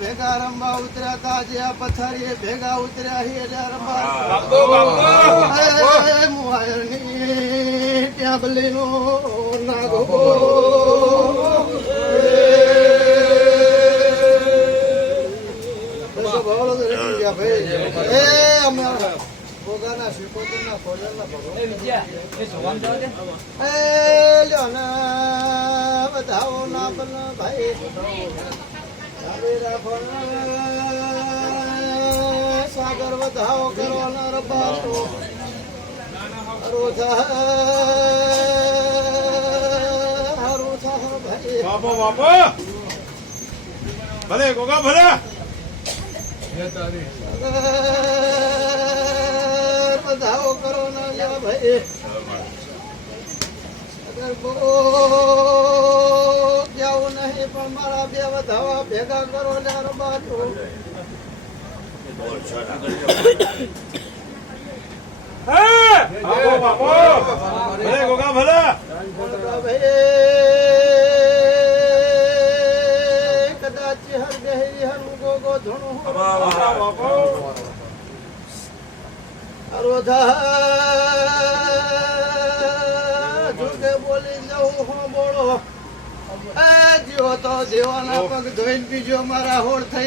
ભેગા રમવા ઉતર્યા તા જે આ પથારીએ ભેગા ઉતર્યા હી એટલે રમવા મુહાયરની ત્યાં બલીનો નાગો ભોગાના શ્રીકોતરના ખોડિયારના ભગવાન બધાઓ ના બન ભાઈ સાગર વધાવો કરવાના રબારો રોજા ભાઈ બાપો બાપો ભલે ગોગા ભલે વધાવો કરો ના લ્યા ભાઈ જાવું નહીં પણ મારા બે વધાવા ભેગા કરો લ્યા રબારો બાપો ભલે ગોગા ભલે કદાચ હર ગહેરી હર ગોગો ધણું રોધા જોકે બોલી જવું હો બોલો જીવો તો જીવાના પગ ધોઈને બીજો મારા હોળ થઈ